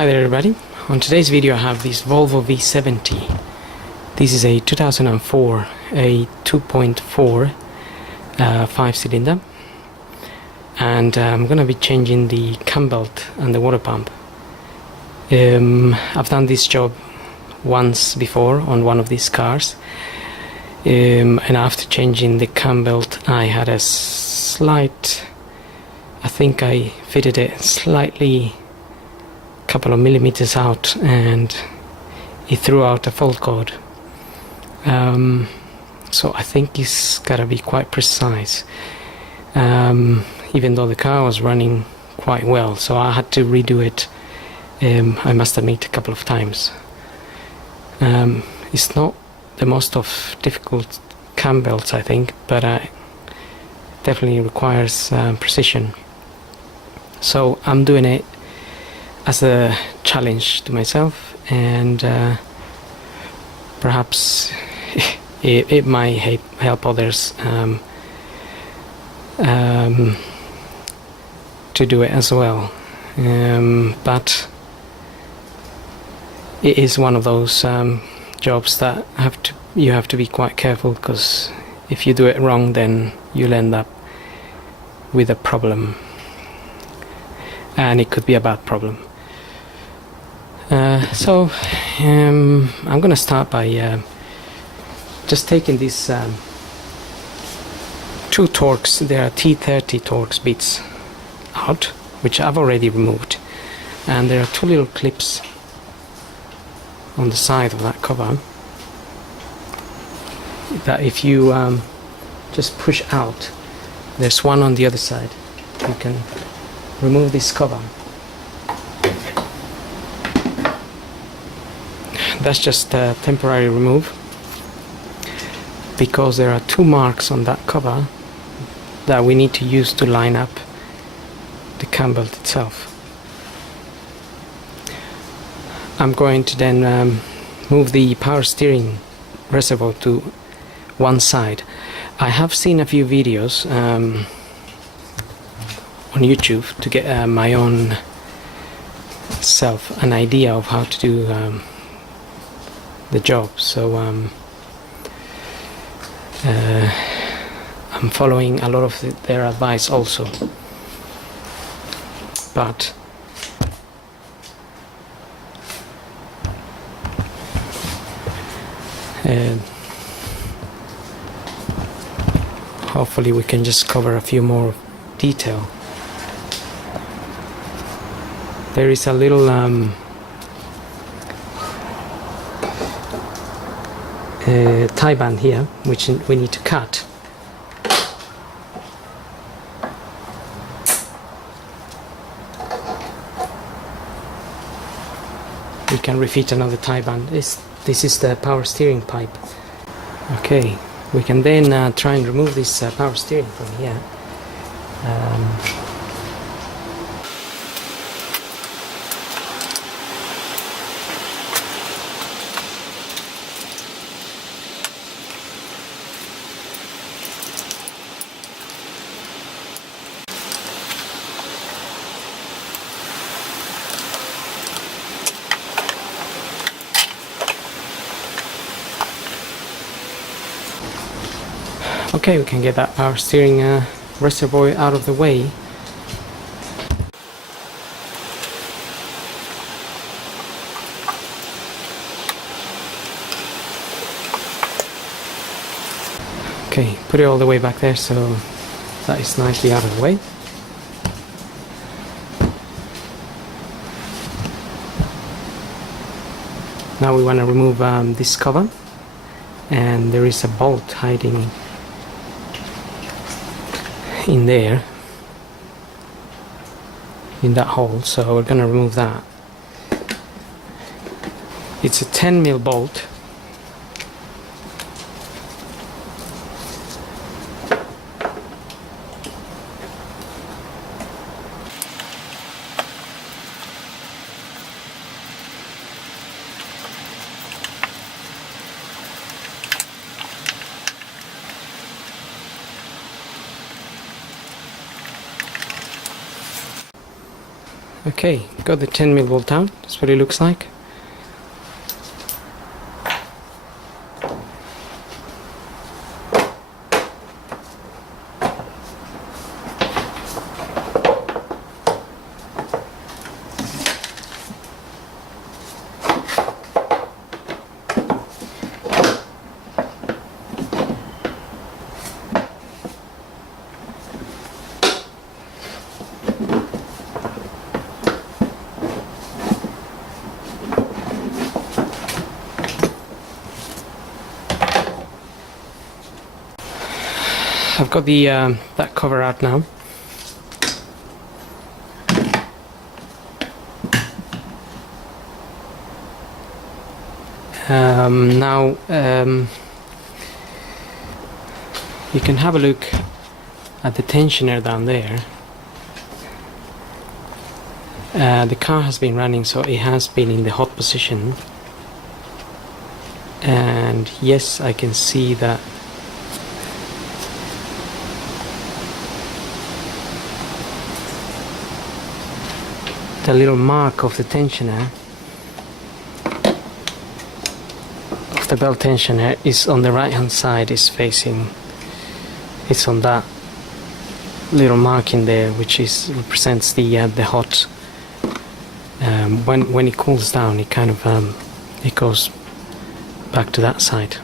Hi there everybody. On today's video I have this Volvo V70. This is a 2004, a 2.4 5-cylinder, and I'm gonna be changing the cam belt and the water pump. I've done this job once before on one of these cars, and after changing the cam belt I had a slight, I think I fitted it slightly couple of millimeters out and it threw out a fault code, so I think it's gotta be quite precise, even though the car was running quite well, so I had to redo it. I must admit, a couple of times. It's not the most of difficult cam belts, I think, but definitely requires precision, so I'm doing it as a challenge to myself, and perhaps it might help others to do it as well, but it is one of those jobs that you have to be quite careful, because if you do it wrong then you'll end up with a problem, and it could be a bad problem. So I'm gonna start by just taking these two Torx, they are T30 Torx bits out, which I've already removed, and there are two little clips on the side of that cover that if you just push out, there's one on the other side, you can remove this cover. That's just a temporary remove, because there are two marks on that cover that we need to use to line up the cam belt itself. I'm going to then move the power steering reservoir to one side. I have seen a few videos on YouTube to get my own self an idea of how to do the job, so I'm following a lot of their advice also, but hopefully we can just cover a few more detail. There is a little tie band here which we need to cut. We can refit another tie band. This is the power steering pipe. Okay, we can then try and remove this power steering from here. Okay, we can get that power steering reservoir out of the way. Okay, put it all the way back there, so that is nicely out of the way. Now we want to remove this cover, and there is a bolt hiding in there, in that hole, so we're gonna remove that. It's a 10mm bolt. Okay, got the 10mm bolt out. That's what it looks like. I've got the that cover out now. Now you can have a look at the tensioner down there. The car has been running, so it has been in the hot position, and yes, I can see that the little mark of the tensioner, of the belt tensioner, is on the right hand side, is facing, it's on that little mark in there, which is represents the hot. When it cools down, it kind of it goes back to that side.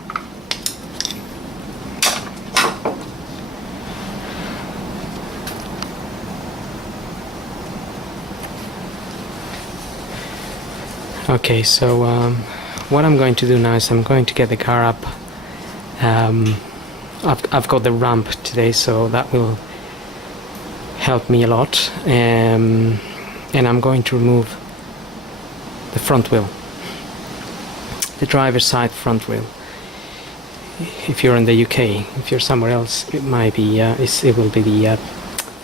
Okay, so what I'm going to do now is I'm going to get the car up. I've got the ramp today, so that will help me a lot. And I'm going to remove the front wheel, the driver's side front wheel. If you're in the UK, if you're somewhere else, it might be it will be the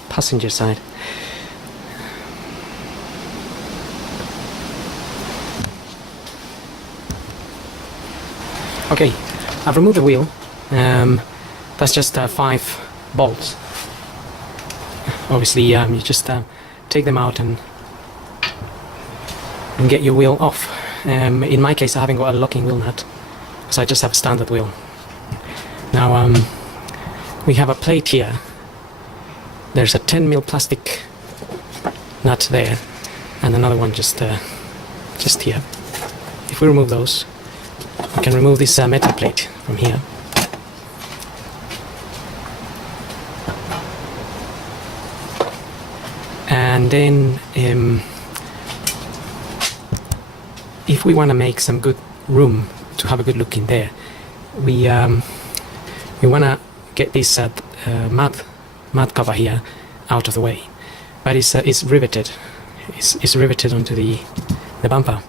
passenger side. Okay, I've removed the wheel. That's just 5 bolts. Obviously, you just take them out and get your wheel off. In my case, I haven't got a locking wheel nut, so I just have a standard wheel. Now, we have a plate here. There's a 10mm plastic nut there, and another one just here. If we remove those, we can remove this metal plate from here. And then if we want to make some good room to have a good look in there, we want to get this mat cover here out of the way, but it's riveted. It's riveted onto the bumper.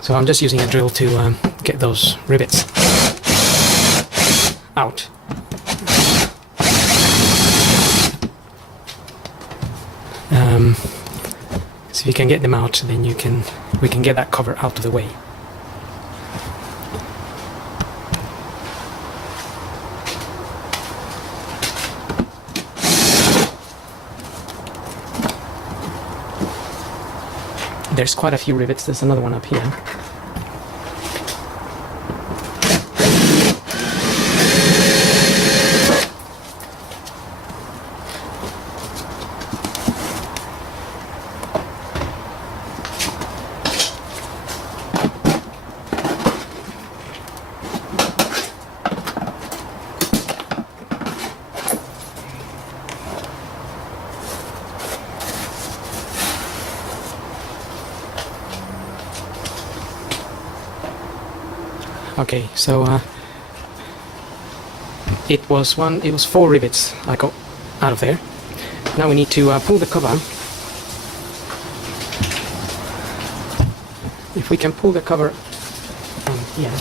So I'm just using a drill to get those rivets out. So if you can get them out, then we can get that cover out of the way. There's quite a few rivets. There's another one up here. Okay, so it was 4 rivets I got out of there. Now we need to pull the cover. If we can pull the cover from here.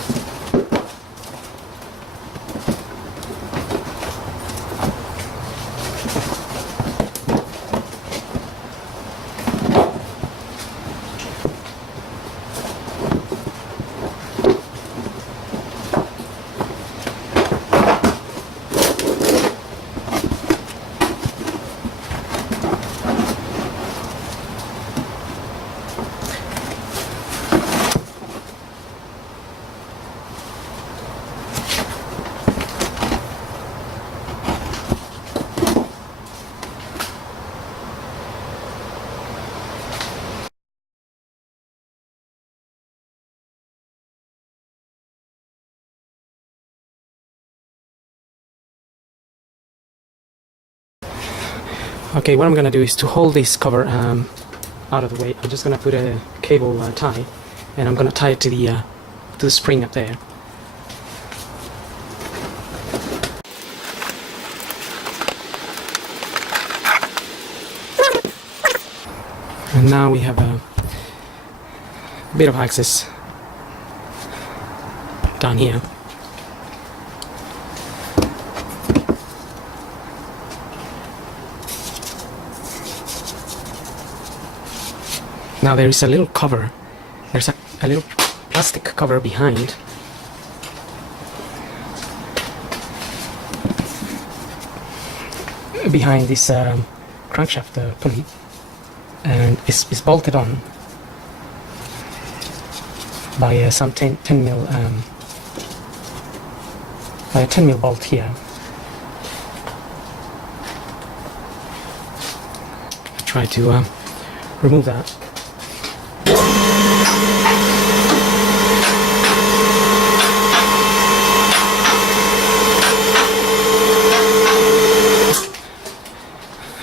Okay, what I'm gonna do is to hold this cover out of the way. I'm just gonna put a cable tie, and I'm gonna tie it to the spring up there. And now we have a bit of access down here. Now there is a little cover, there's a little plastic cover behind. Behind this crankshaft pulley, and it's bolted on by some 10 mil by a 10 mil bolt here. I try to remove that.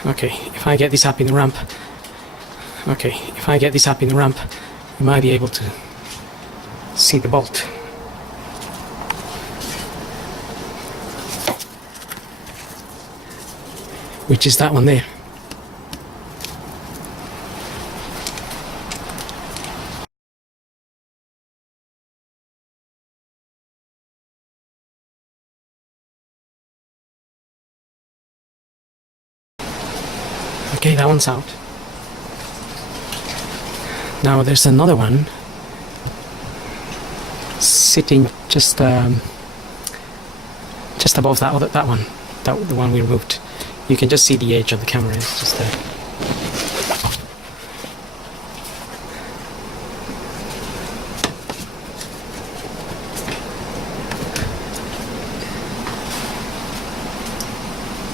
Okay, if I get this up in the ramp, you might be able to see the bolt. Which is that one there. Okay, that one's out. Now there's another one sitting just above that one, the one we removed. You can just see the edge of the camera. It's just there.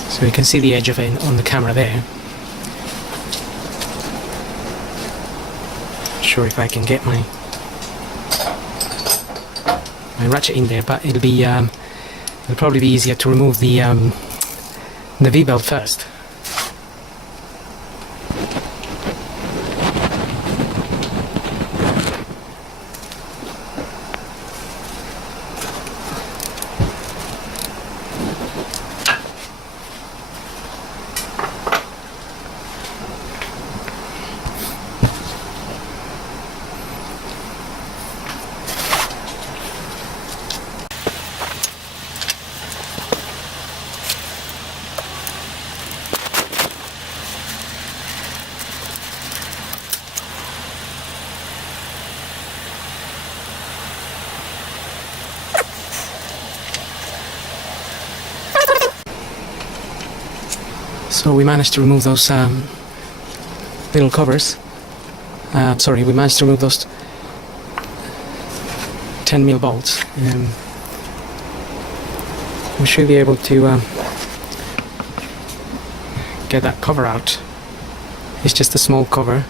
So you can see the edge of it on the camera there. Sure if I can get my ratchet in there, but it'll probably be easier to remove the V-belt first. So we managed to remove those little covers. We managed to remove those 10 mil bolts. We should be able to get that cover out. It's just a small cover.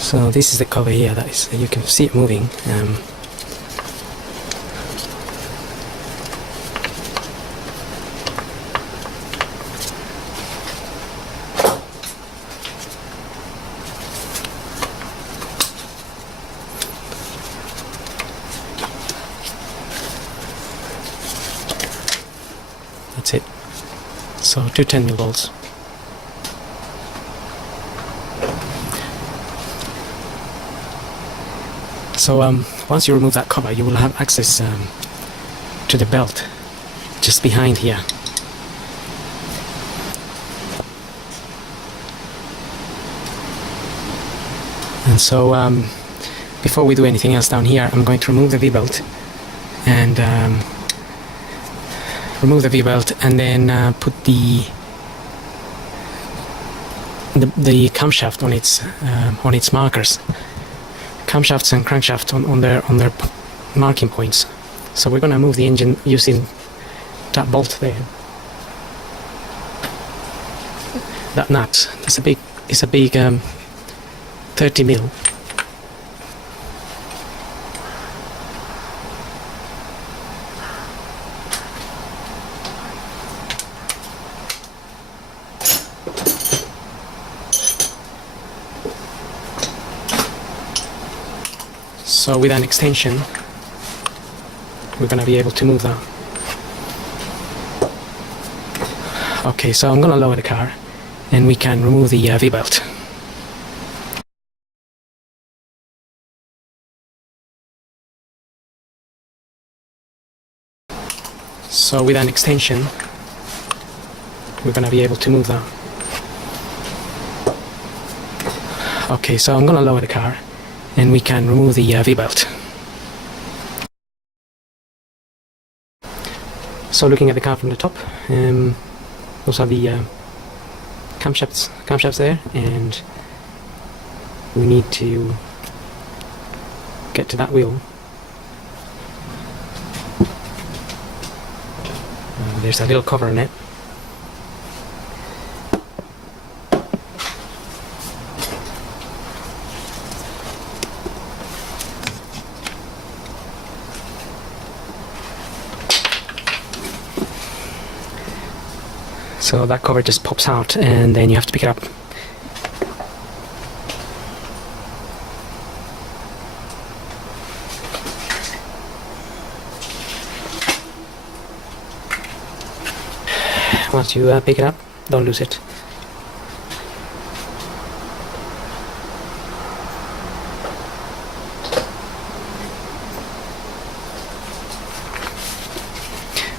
So this is the cover here, you can see it moving. That's it. So 2 10 mil bolts. So once you remove that cover, you will have access to the belt just behind here. And so before we do anything else down here, I'm going to remove the V-belt and then put the camshaft on its markers. Camshafts and crankshaft on their marking points. So we're going to move the engine using that bolt there. That nut. It's a big 30 mil. So with an extension, we're going to be able to move that. Okay, so I'm going to lower the car and we can remove the V-belt. So with an extension, we're going to be able to move that. Okay, so I'm going to lower the car and we can remove the V-belt. So looking at the car from the top, those are the camshafts there, and we need to get to that wheel. There's a little cover on it. So that cover just pops out and then you have to pick it up. Once you pick it up, don't lose it.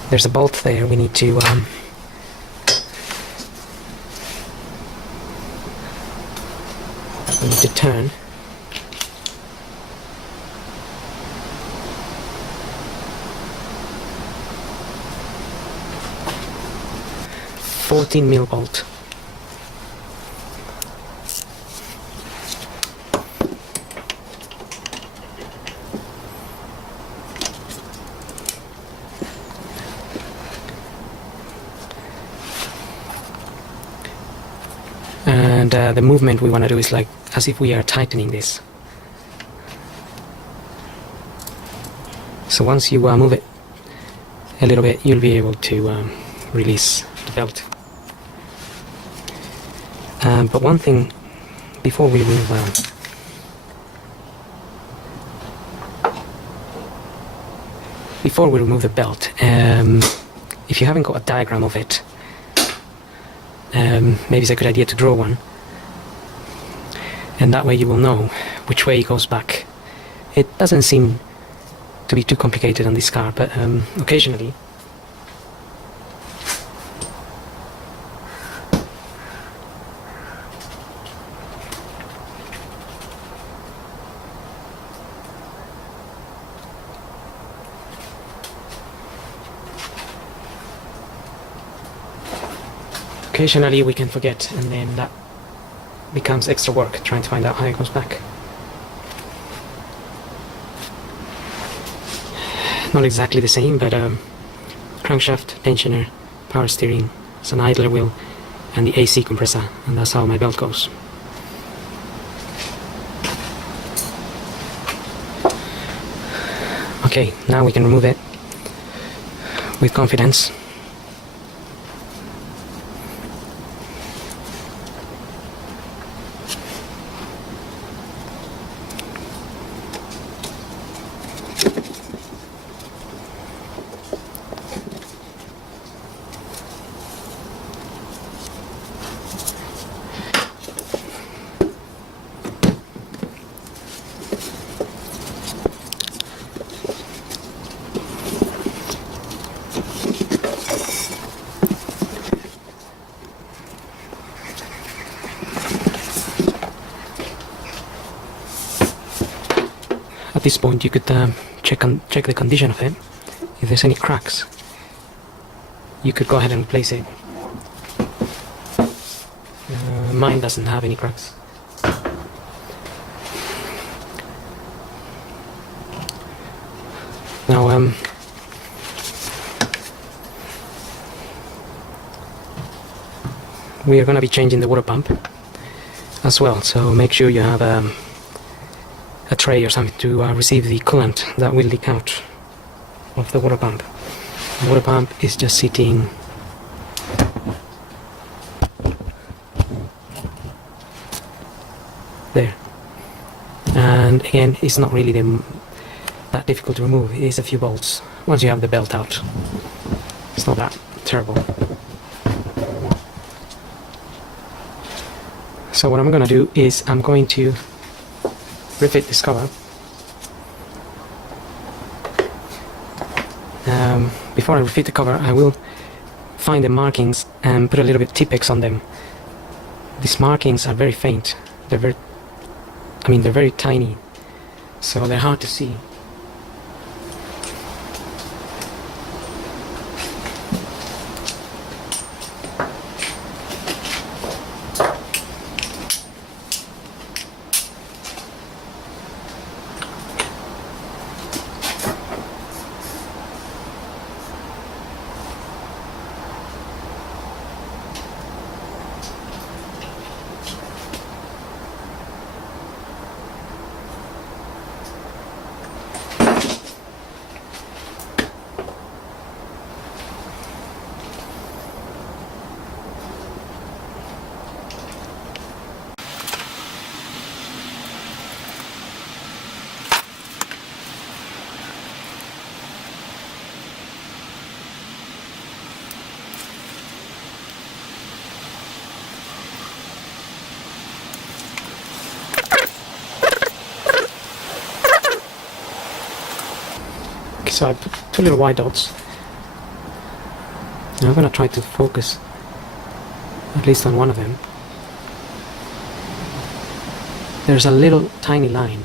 There's a bolt there we need to turn. $14 mil bolt. And the movement we want to do is like as if we are tightening this. So once you move it a little bit, you'll be able to release the belt. But one thing before we remove the belt, if you haven't got a diagram of it, maybe it's a good idea to draw one, and that way you will know which way it goes back. It doesn't seem to be too complicated on this car, but occasionally we can forget, and then that becomes extra work trying to find out how it goes back. Not exactly the same, but crankshaft, tensioner, power steering, it's an idler wheel, and the AC compressor, and that's how my belt goes. Okay, now we can remove it with confidence. At this point you could check the condition of it. If there's any cracks, you could go ahead and replace it. Mine doesn't have any cracks. Now, we are going to be changing the water pump as well, so make sure you have a tray or something to receive the coolant that will leak out of the water pump. The water pump is just sitting there, and again, it's not really that difficult to remove. It is a few bolts once you have the belt out. It's not that terrible. So what I'm going to do is I'm going to refit this cover. Before I refit the cover, I will find the markings and put a little bit Tipex on them. These markings are very faint. They're very tiny, so they're hard to see. So I put two little white dots. Now I'm going to try to focus at least on one of them. There's a little tiny line.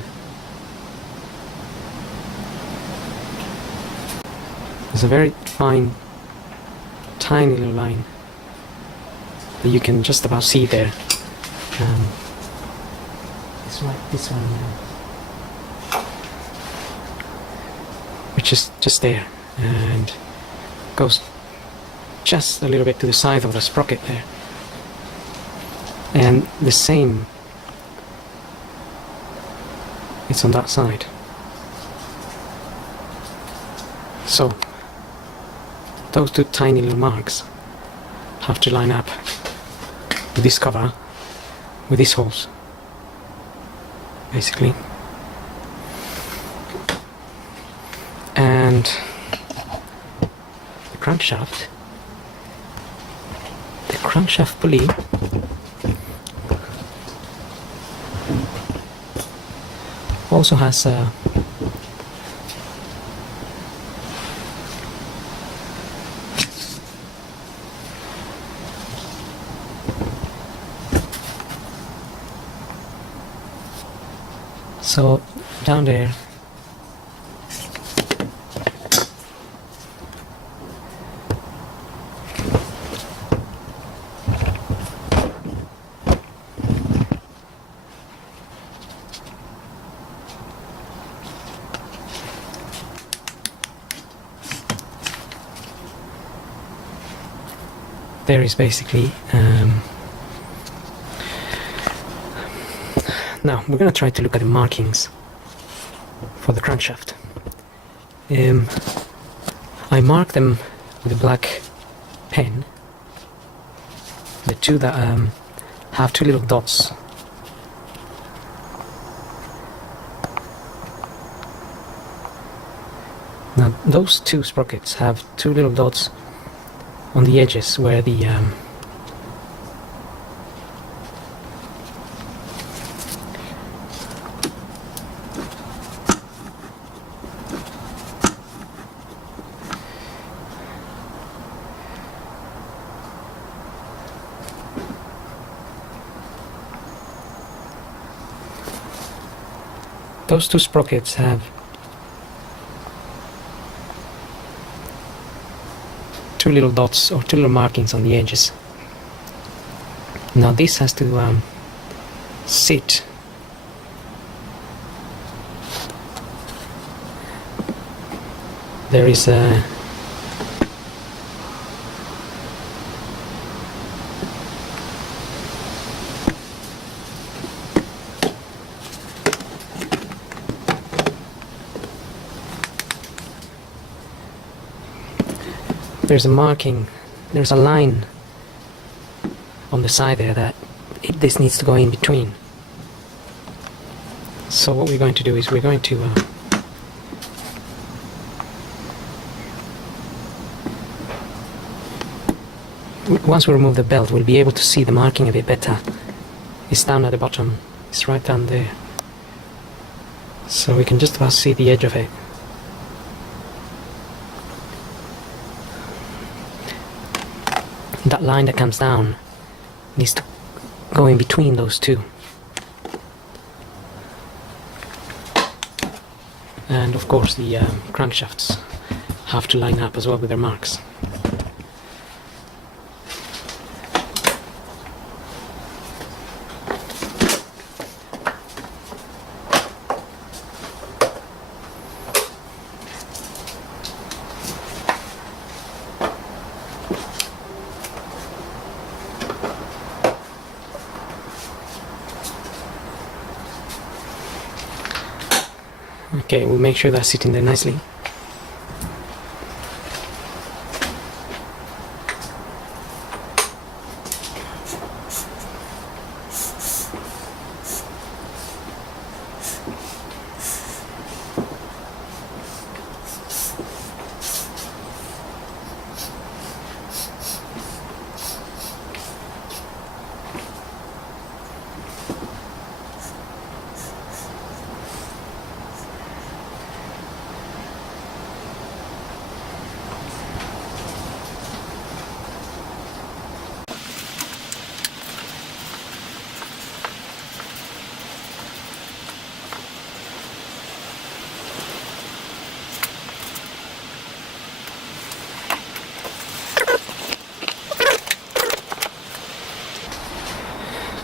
There's a very fine, tiny little line that you can just about see there. It's like this one here. Which is just there, and goes just a little bit to the side of the sprocket there. And the same, it's on that side. So those two tiny little marks have to line up with this cover, with these holes, basically. And the crankshaft pulley also has a so down there there is basically now we're going to try to look at the markings for the crankshaft. I mark them with a black pen, the two that have two little dots. Now those two sprockets have two little dots on the edges where the those two sprockets have two little dots or two little markings on the edges. Now this has to sit there is a marking, there's a line on the side there that this needs to go in between. So what we're going to do is we're going to once we remove the belt, we'll be able to see the marking a bit better. It's down at the bottom, it's right down there, so we can just about see the edge of it. That line that comes down needs to go in between those two. And of course the crankshafts have to line up as well with their marks. Okay, we'll make sure that's sitting there nicely.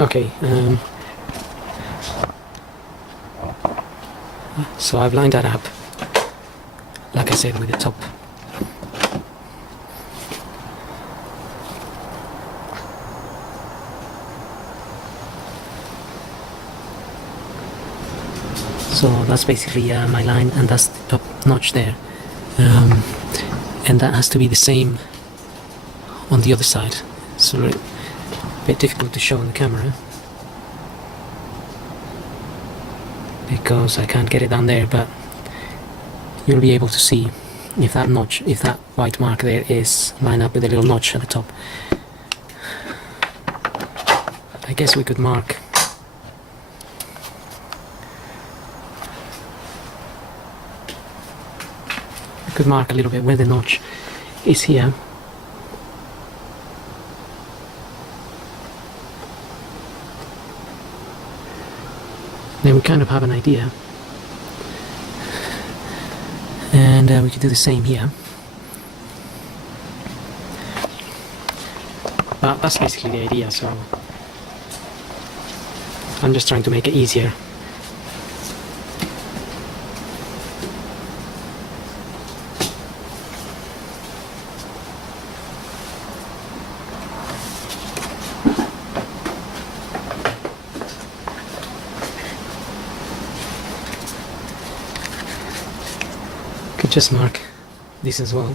Okay, so I've lined that up, like I said, with the top. So that's basically my line, and that's the top notch there. And that has to be the same on the other side. So a bit difficult to show on the camera because I can't get it down there, but you'll be able to see if that notch, if that white mark there is lined up with a little notch at the top. I guess we could mark a little bit where the notch is here. Then we kind of have an idea, and we could do the same here, but that's basically the idea, so I'm just trying to make it easier. Just mark this as well.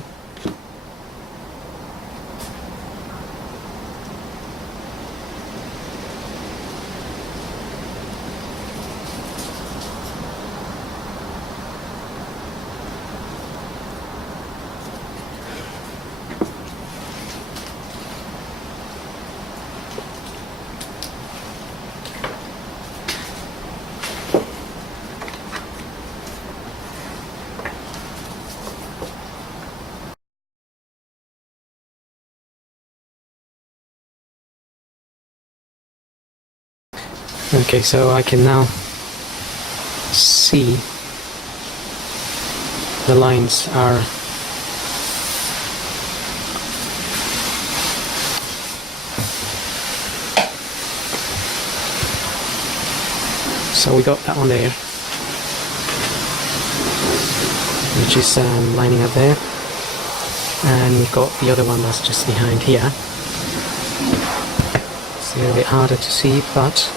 Okay, so I can now see the lines are so we got that one there. which is lining up there, and we've got the other one that's just behind here. It's a little bit harder to see, but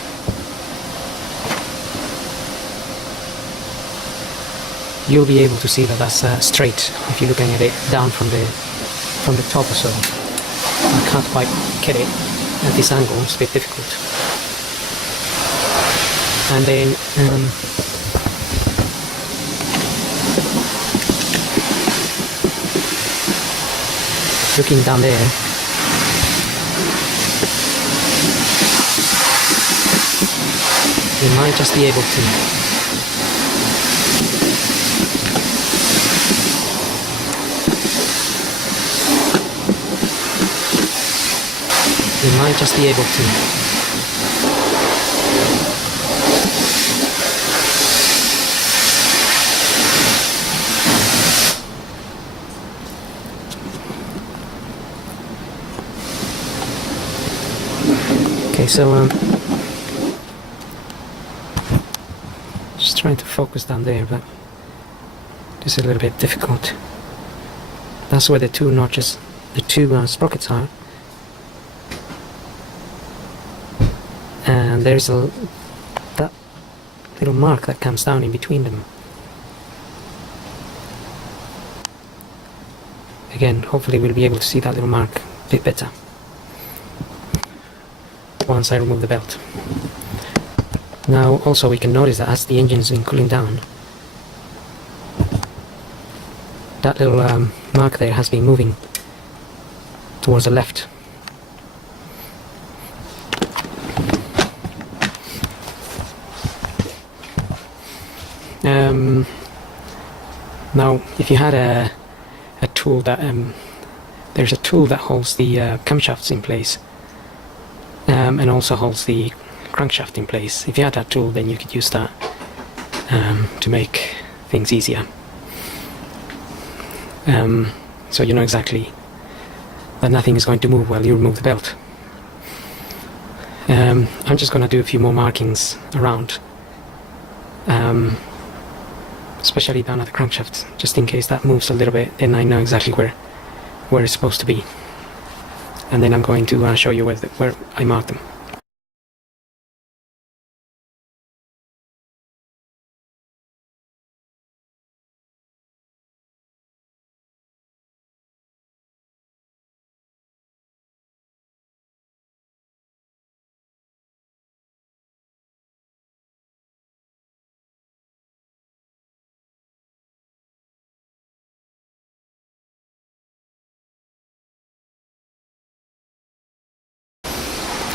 you'll be able to see that that's straight if you're looking at it down from the top or so. I can't quite get it at this angle, it's a bit difficult. And then looking down there, you might just be able to okay, so just trying to focus down there, but it's a little bit difficult. That's where the two notches, the two sprockets are. And there's that little mark that comes down in between them. Again, hopefully we'll be able to see that little mark a bit better once I remove the belt. Now also we can notice that as the engine's been cooling down, that little mark there has been moving towards the left. Now if you had a tool that there's a tool that holds the camshafts in place, and also holds the crankshaft in place. If you had that tool, then you could use that to make things easier. So you know exactly that nothing is going to move while you remove the belt. I'm just going to do a few more markings around, especially down at the crankshaft, just in case that moves a little bit, then I know exactly where it's supposed to be. And then I'm going to show you where I mark them.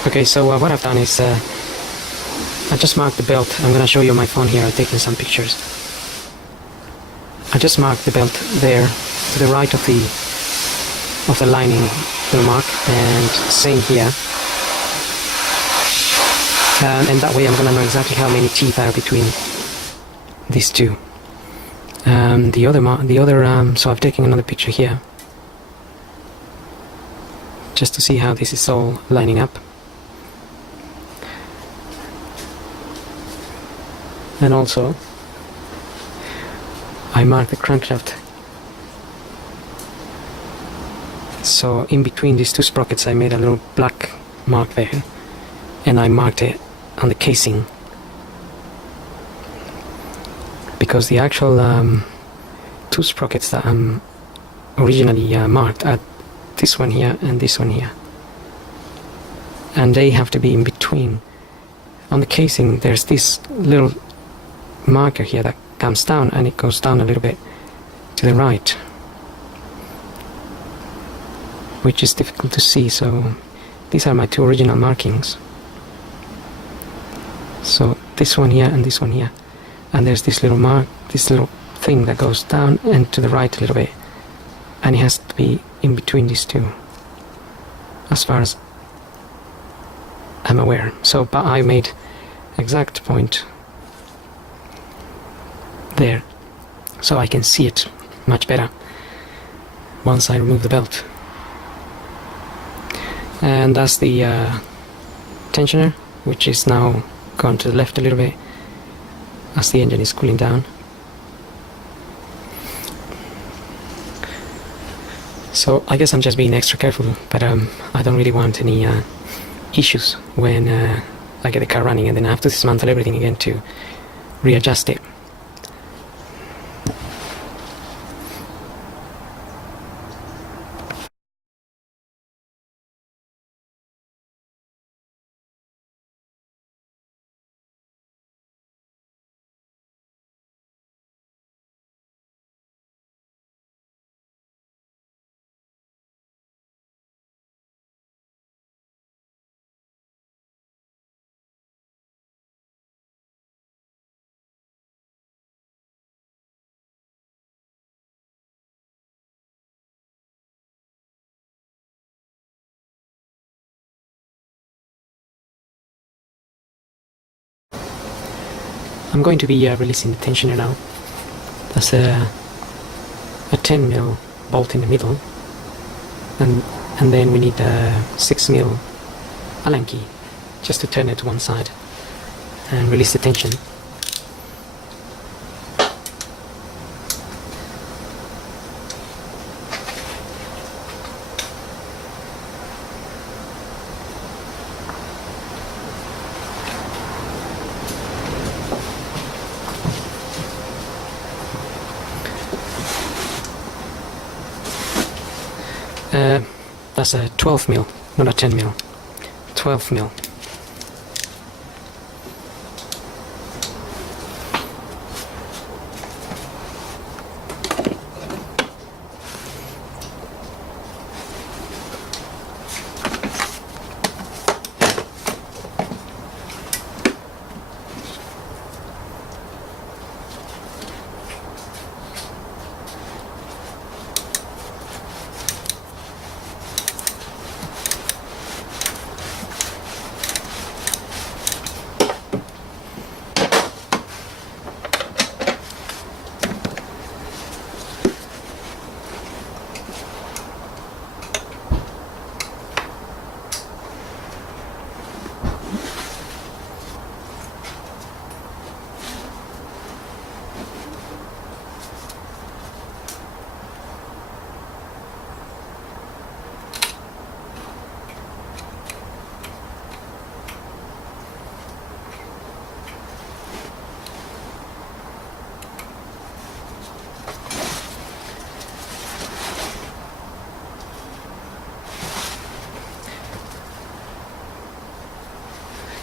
Okay, so what I've done is I just marked the belt. I'm going to show you on my phone here. I've taken some pictures. I just marked the belt there to the right of the lining, the mark, and same here. And that way I'm going to know exactly how many teeth are between these two. So I've taken another picture here just to see how this is all lining up. And also I marked the crankshaft. So in between these two sprockets I made a little black mark there, and I marked it on the casing, because the actual two sprockets that originally marked are this one here and this one here, and they have to be in between. On the casing there's this little marker here that comes down, and it goes down a little bit to the right, which is difficult to see. So these are my two original markings. So this one here and this one here, and there's this little mark, this little thing that goes down and to the right a little bit, and it has to be in between these two as far as I'm aware. So but I made exact point there, so I can see it much better once I remove the belt. And that's the tensioner, which is now gone to the left a little bit as the engine is cooling down. So I guess I'm just being extra careful, but I don't really want any issues when I get the car running and then I have to dismantle everything again to readjust it. I'm going to be releasing the tensioner now. That's a 10mm bolt in the middle, and then we need a 6mm Allen key just to turn it to one side and release the tension. That's a 12mm, not a 10mm. 12mm.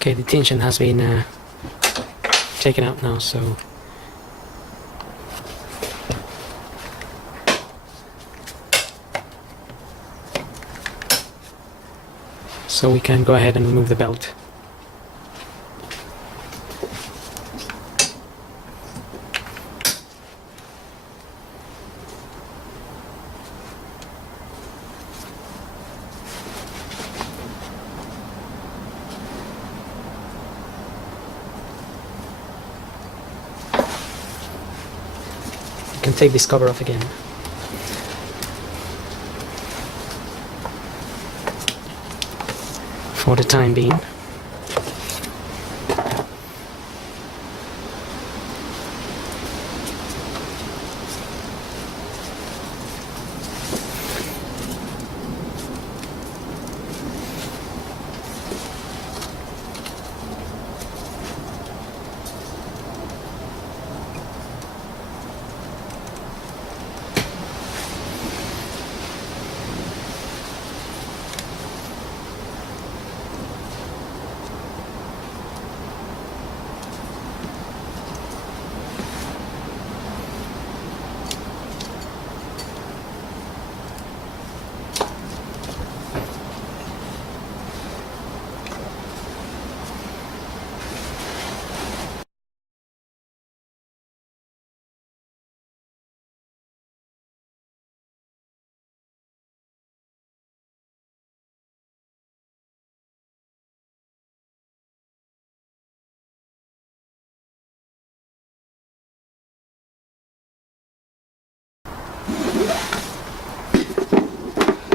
Okay, the tension has been taken out now, so we can go ahead and remove the belt. You can take this cover off again. For the time being.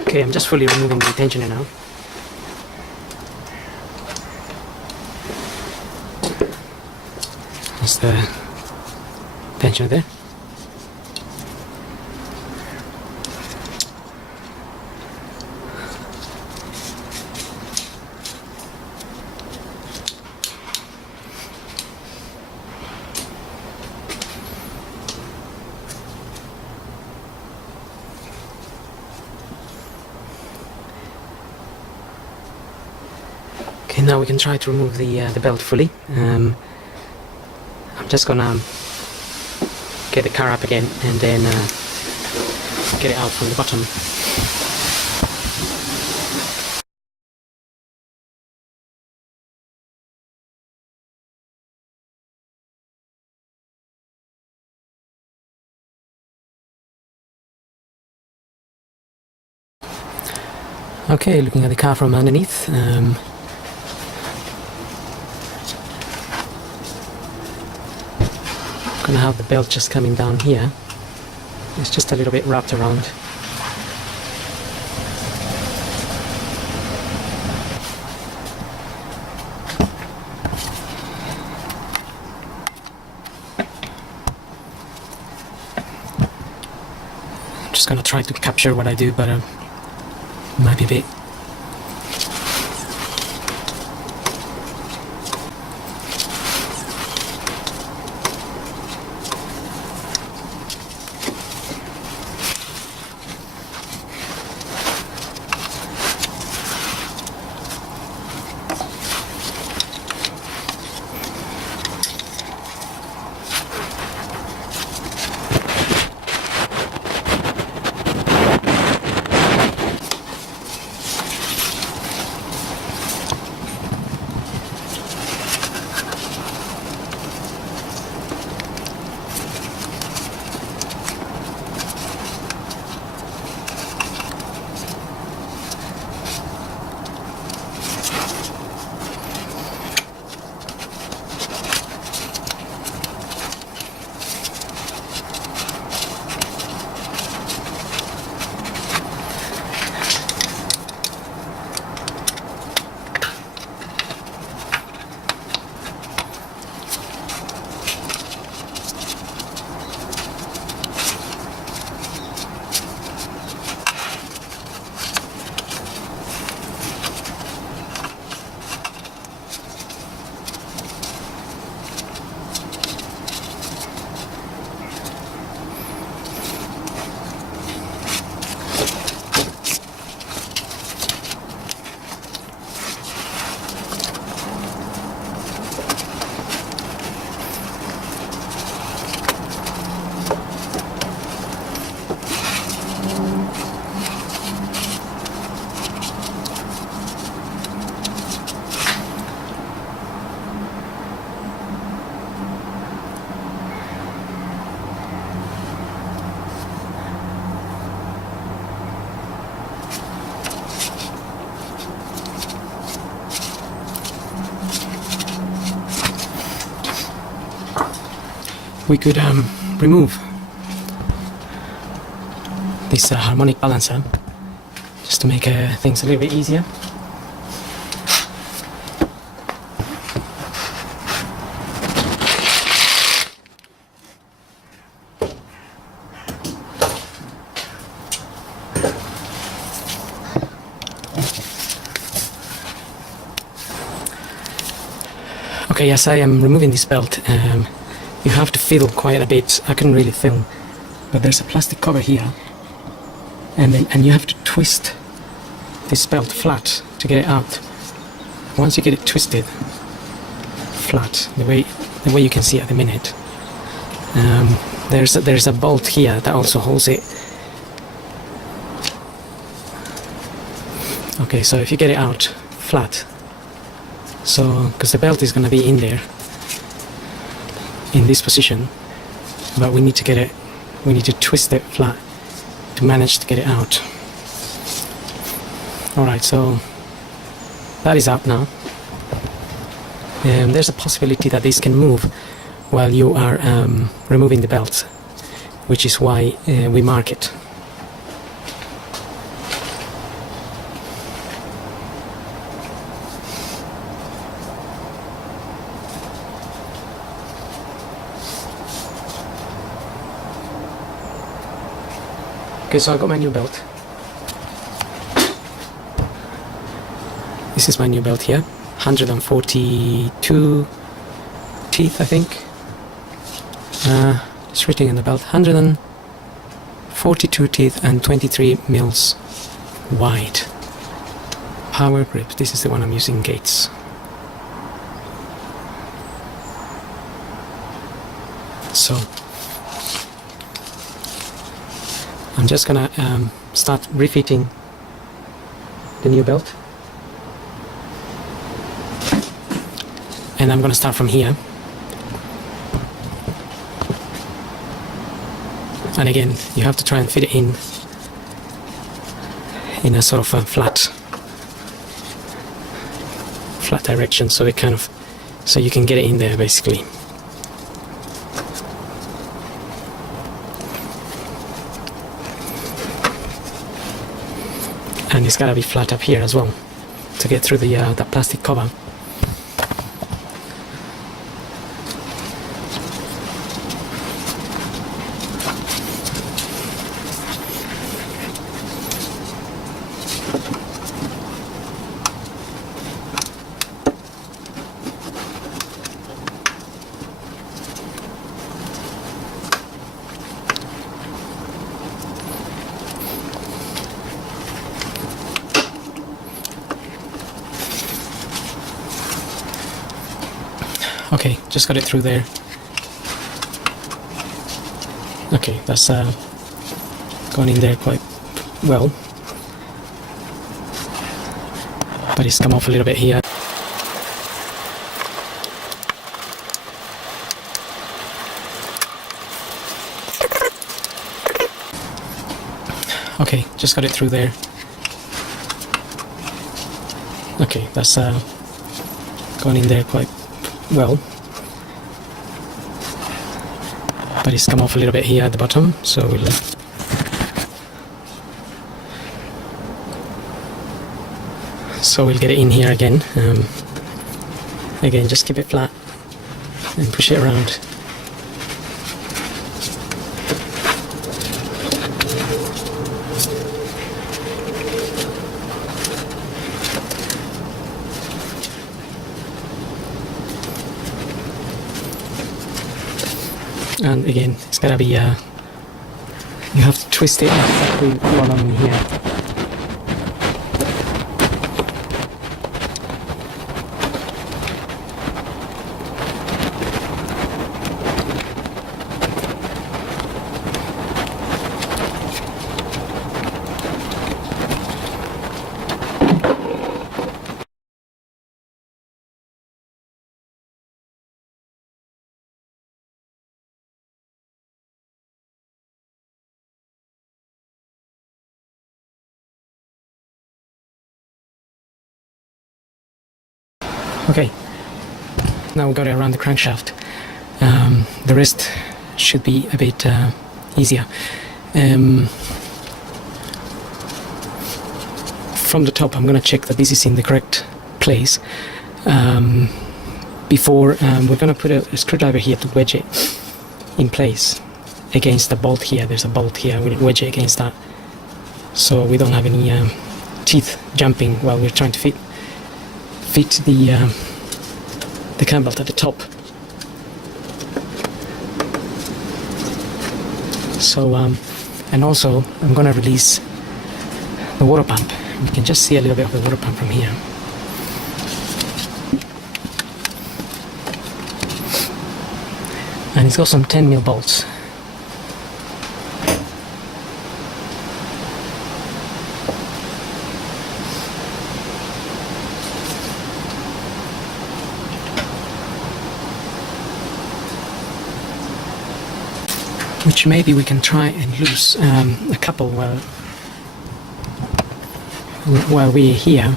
Okay, I'm just fully removing the tensioner now. That's the tensioner there. now we can try to remove the belt fully. I'm just gonna get the car up again and then get it out from the bottom. Okay, looking at the car from underneath. Gonna have the belt just coming down here. It's just a little bit wrapped around. I'm just gonna try to capture what I do, but it might be a bit we could remove this harmonic balancer just to make things a little bit easier. Okay, as I am removing this belt, you have to fiddle quite a bit. I couldn't really film, but there's a plastic cover here, and you have to twist this belt flat to get it out. Once you get it twisted flat, the way you can see at the minute, there's a bolt here that also holds it. Okay, so if you get it out flat, so because the belt is going to be in there in this position, but we need to twist it flat to manage to get it out. Alright, so that is out now. There's a possibility that this can move while you are removing the belt, which is why we mark it. Okay, so I got my new belt. This is my new belt here. 142 teeth, I think. It's written in the belt. 142 teeth and 23 mils wide. Power grip. This is the one I'm using, Gates. So I'm just gonna start refitting the new belt, and I'm gonna start from here. And again, you have to try and fit it in a sort of a flat direction, so it kind of, so you can get it in there basically. And it's gotta be flat up here as well to get through the plastic cover. Okay, just got it through there. Okay, that's gone in there quite well, but it's come off a little bit here. Okay, just got it through there. Okay, that's gone in there quite well, but it's come off a little bit here at the bottom, so we'll get it in here again. Again, just keep it flat and push it around. And again, it's gotta be, you have to twist it exactly along here. Okay, now we got it around the crankshaft. The rest should be a bit easier. From the top, I'm going to check that this is in the correct place. Before we're going to put a screwdriver here to wedge it in place against the bolt here. There's a bolt here. We'll wedge it against that, so we don't have any teeth jumping while we're trying to fit the cam belt at the top. So and also I'm gonna release the water pump. You can just see a little bit of the water pump from here. And it's got some 10mm bolts. Which maybe we can try and loose a couple while we're here.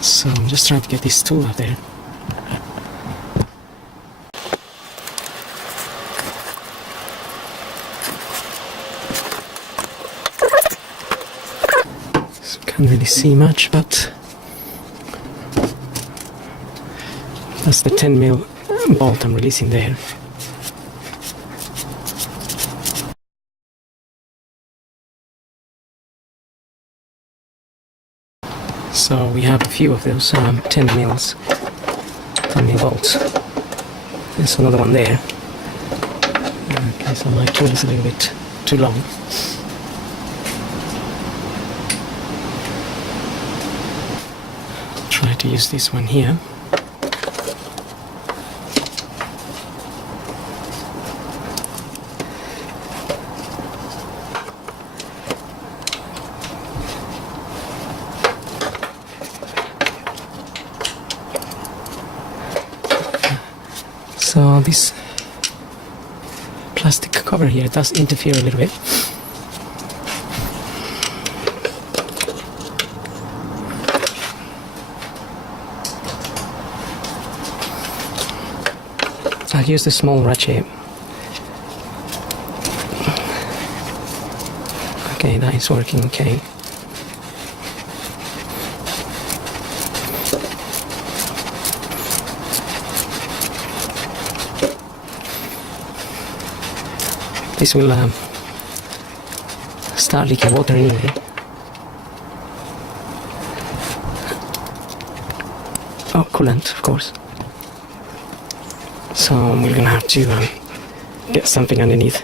So I'm just trying to get this tool out there. So can't really see much, but that's the 10mm bolt I'm releasing there. So we have a few of those 10mm bolts. There's another one there. Okay, so my tool is a little bit too long. Try to use this one here. So this plastic cover here does interfere a little bit. I'll use the small ratchet. Okay, that is working okay. This will start leaking water anyway. Oh, coolant, of course. So we're gonna have to get something underneath.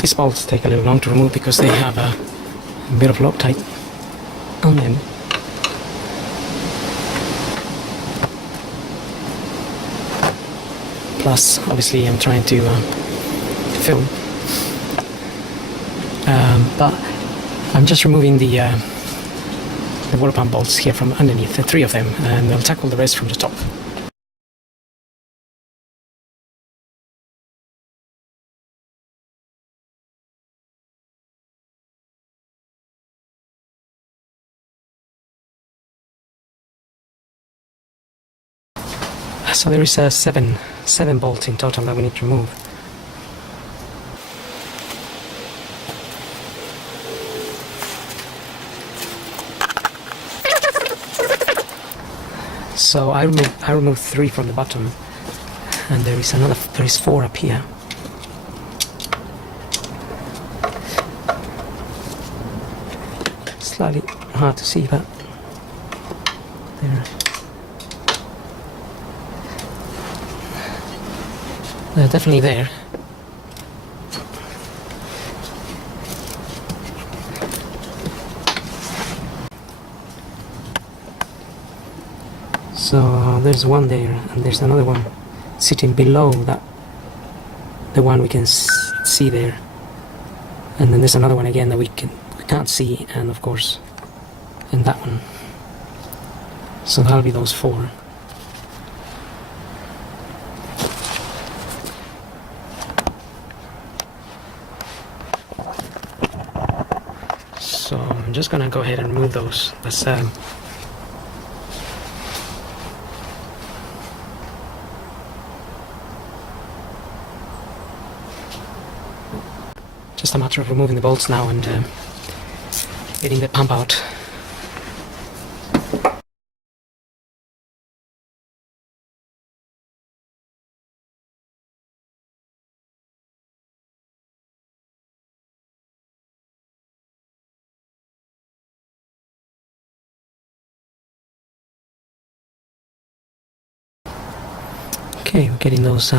These bolts take a little long to remove because they have a bit of Loctite on them. Plus, obviously, I'm trying to film, but I'm just removing the water pump bolts here from underneath, the 3 of them, and I'll tackle the rest from the top. So there is seven bolts in total that we need to remove. So I removed 3 from the bottom, and there is 4 up here. Slightly hard to see, but there. They're definitely there. So there's one there, and there's another one sitting below that, the one we can see there, and then there's another one again that we can't see, and of course, and that one. So that'll be those 4. So I'm just gonna go ahead and remove those. Let's just a matter of removing the bolts now and getting the pump out. Okay, we're getting those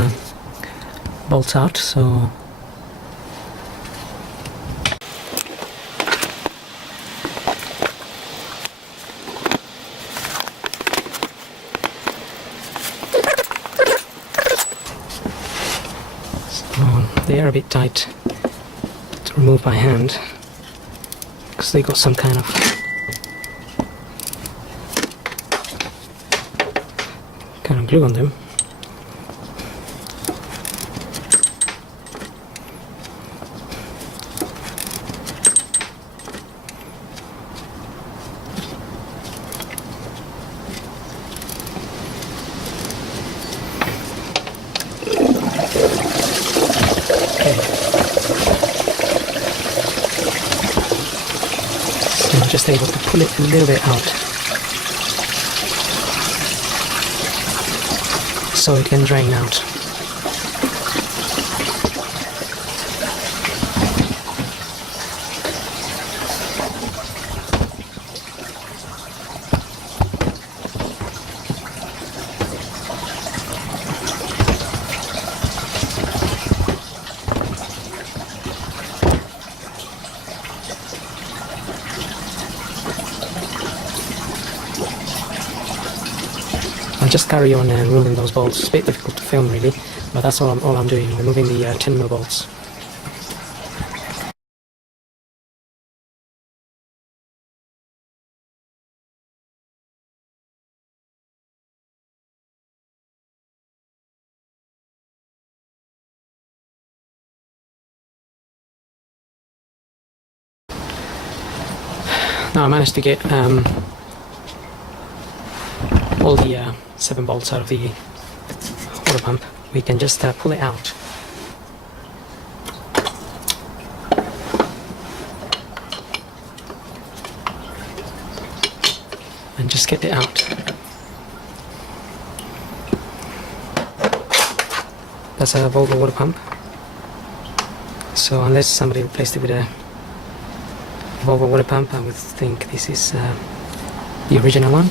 bolts out, so they are a bit tight to remove by hand because they got some kind of glue on them. I'm just able to pull it a little bit out so it can drain out. I'll just carry on removing those bolts. It's a bit difficult to film really, but that's all I'm doing, removing the 10mm bolts. Now I managed to get all the 7 bolts out of the water pump. We can just pull it out. And just get it out. That's a Volvo water pump. So unless somebody replaced it with a Volvo water pump, I would think this is the original one.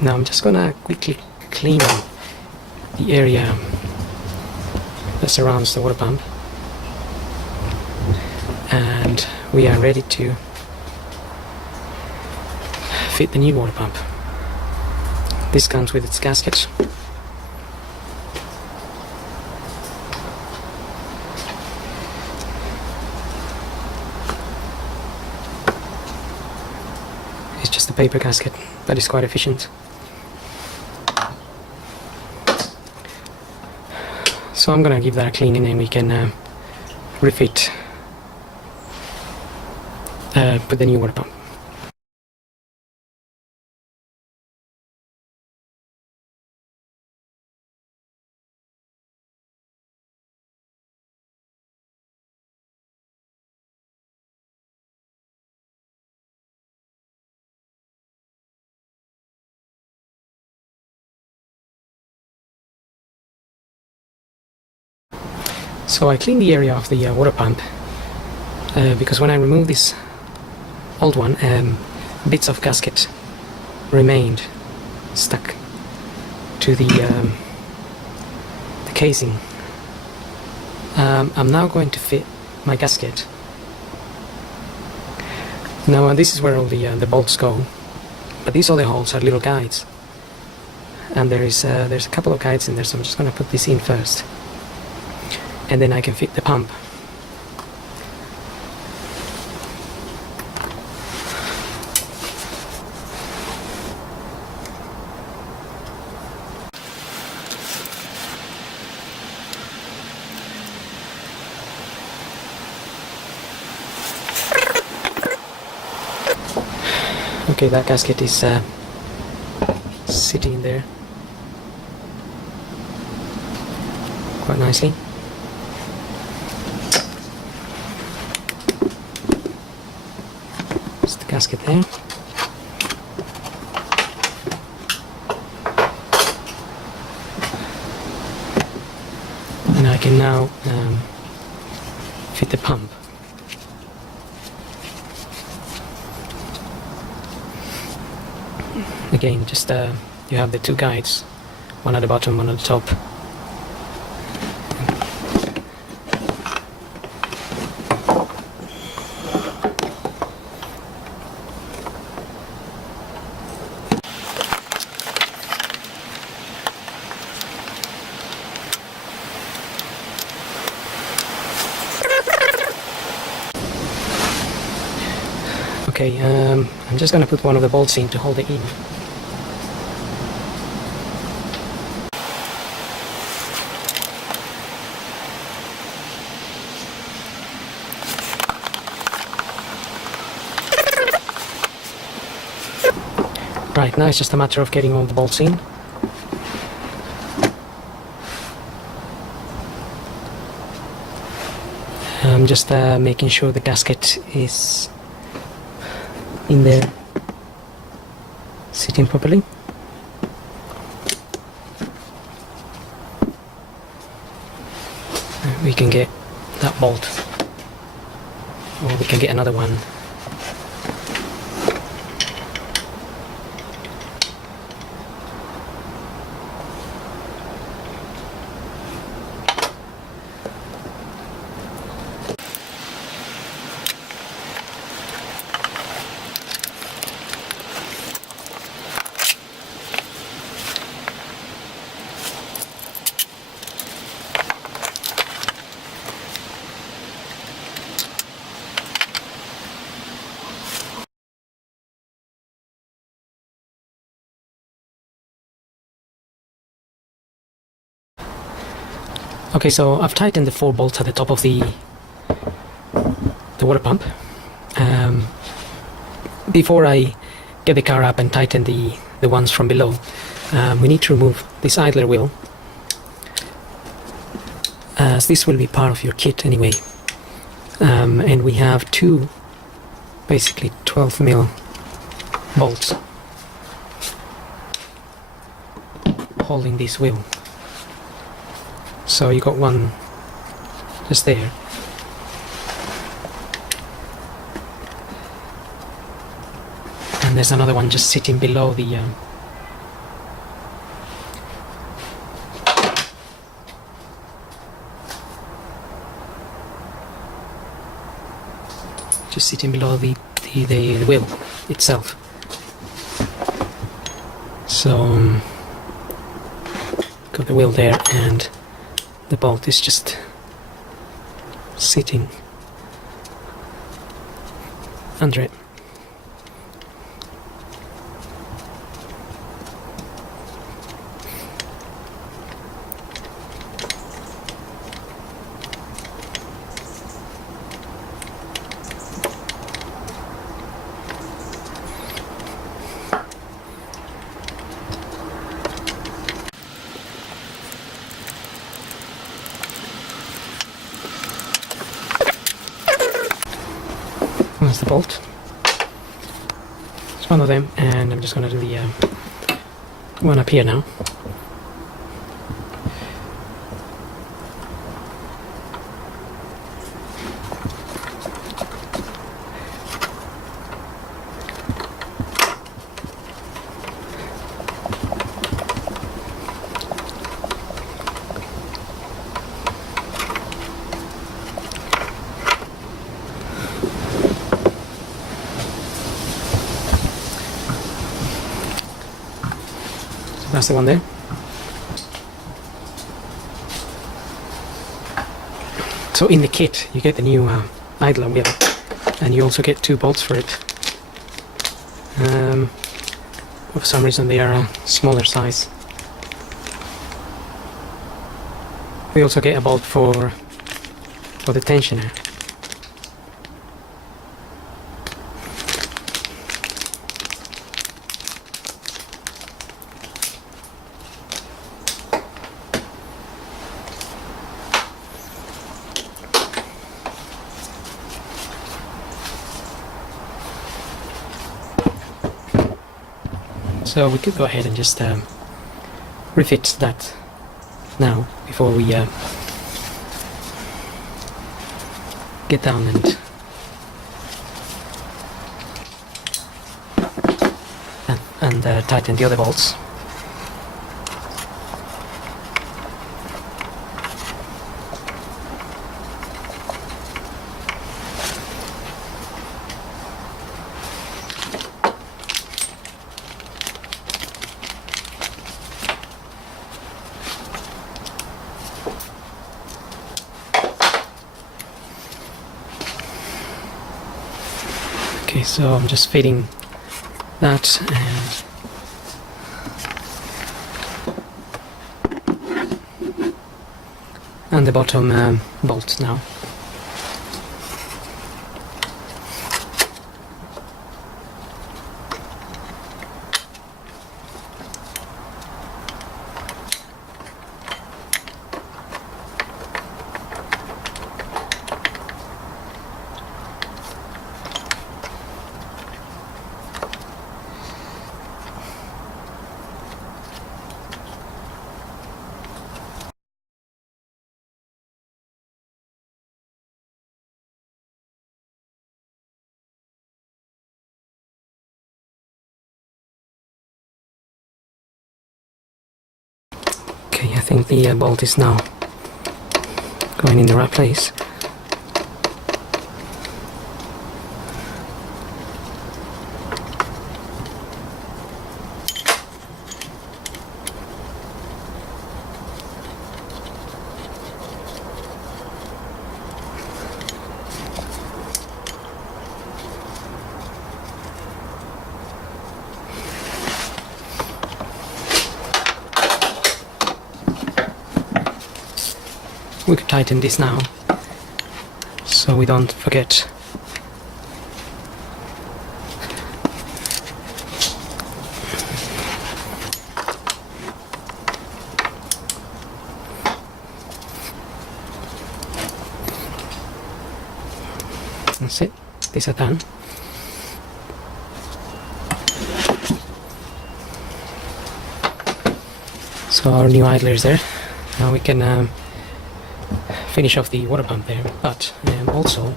Now I'm just gonna quickly clean the area that surrounds the water pump, and we are ready to fit the new water pump. This comes with its gasket. It's just a paper gasket, but it's quite efficient. So I'm gonna give that a cleaning and we can refit with the new water pump. So I cleaned the area of the water pump because when I removed this old one, bits of gasket remained stuck to the casing. I'm now going to fit my gasket. Now this is where all the bolts go, but these other holes are little guides, and there's a couple of guides in there, so I'm just going to put this in first. And then I can fit the pump. Okay, that gasket is sitting there quite nicely. Gasket there. And I can now fit the pump. Again, just you have the 2 guides, one at the bottom, one at the top. Okay, I'm just going to put one of the bolts in to hold it in. Right, now it's just a matter of getting all the bolts in. Just making sure the gasket is in there, sitting properly. We can get that bolt, or we can get another one. Okay, so I've tightened the 4 bolts at the top of the water pump. Before I get the car up and tighten the ones from below, we need to remove this idler wheel, as this will be part of your kit anyway. And we have 2 basically 12mm bolts holding this wheel. So you got one just there, and there's another one just sitting below the wheel itself. So got the wheel there, and the bolt is just sitting under it. That's the bolt. It's one of them, and I'm just going to do the one up here now. That's the one there. So in the kit you get the new idler wheel, and you also get 2 bolts for it. For some reason they are a smaller size. We also get a bolt for the tensioner. So we could go ahead and just refit that now before we get down and tighten the other bolts. Okay, so I'm just fitting that and the bottom bolt now. think the bolt is now going in the right place. We could tighten this now, so we don't forget. That's it, these are done. So our new idler is there. Now we can finish off the water pump there, but also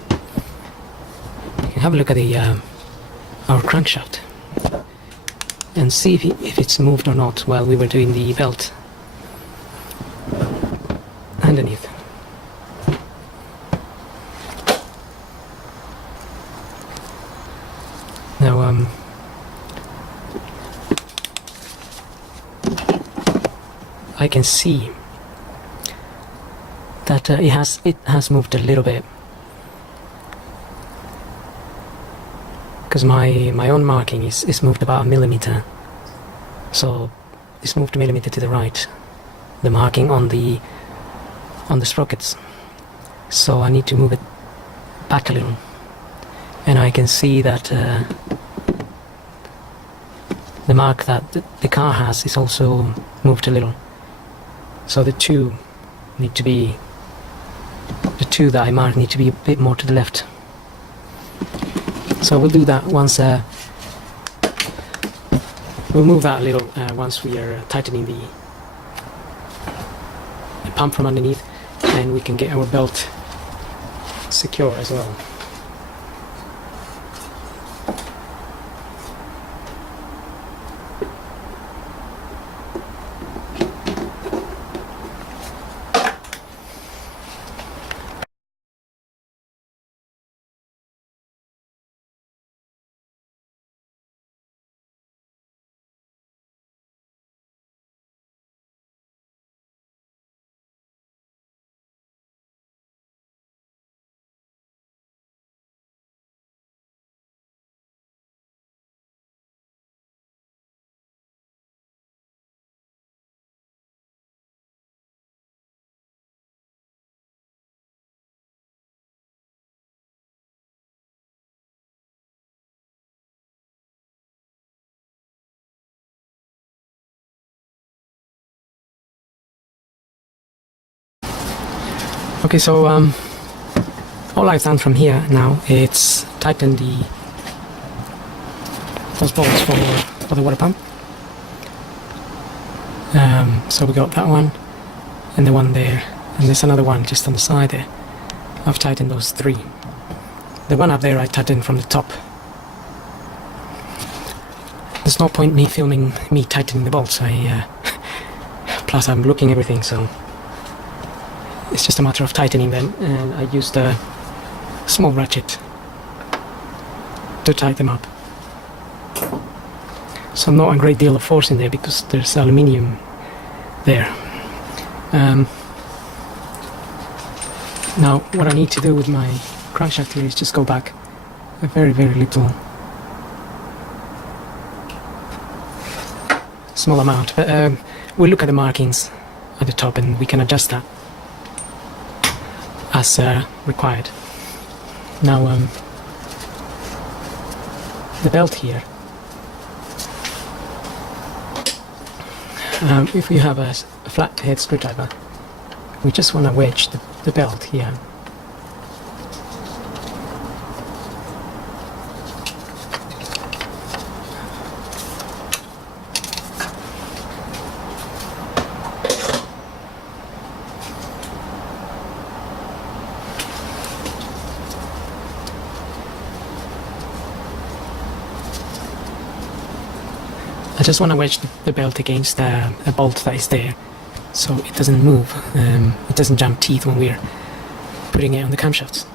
you can have a look at the our crankshaft and see if it's moved or not while we were doing the belt underneath. Now I can see that it has moved a little bit, because my own marking is moved about a millimeter, so it's moved a millimeter to the right, the marking on the sprockets, so I need to move it back a little, and I can see that the mark that the car has is also moved a little, so the two that I marked need to be a bit more to the left. So we'll do that once we'll move that a little once we are tightening the pump from underneath, and we can get our belt secure as well. Okay, so all I've done from here now, it's tightened those bolts for the water pump. So we got that one and the one there, and there's another one just on the side there. I've tightened those three. The one up there I tightened from the top. There's no point me filming me tightening the bolts. Plus I'm looking everything, so it's just a matter of tightening them, and I used a small ratchet to tighten them up. So not a great deal of force in there because there's aluminium there. Now what I need to do with my crankshaft here is just go back a very, very little small amount. But we'll look at the markings at the top and we can adjust that as required. Now the belt here, if we have a flat head screwdriver, we just want to wedge the belt here. I just want to wedge the belt against a bolt that is there, so it doesn't move, it doesn't jump teeth when we're putting it on the camshafts.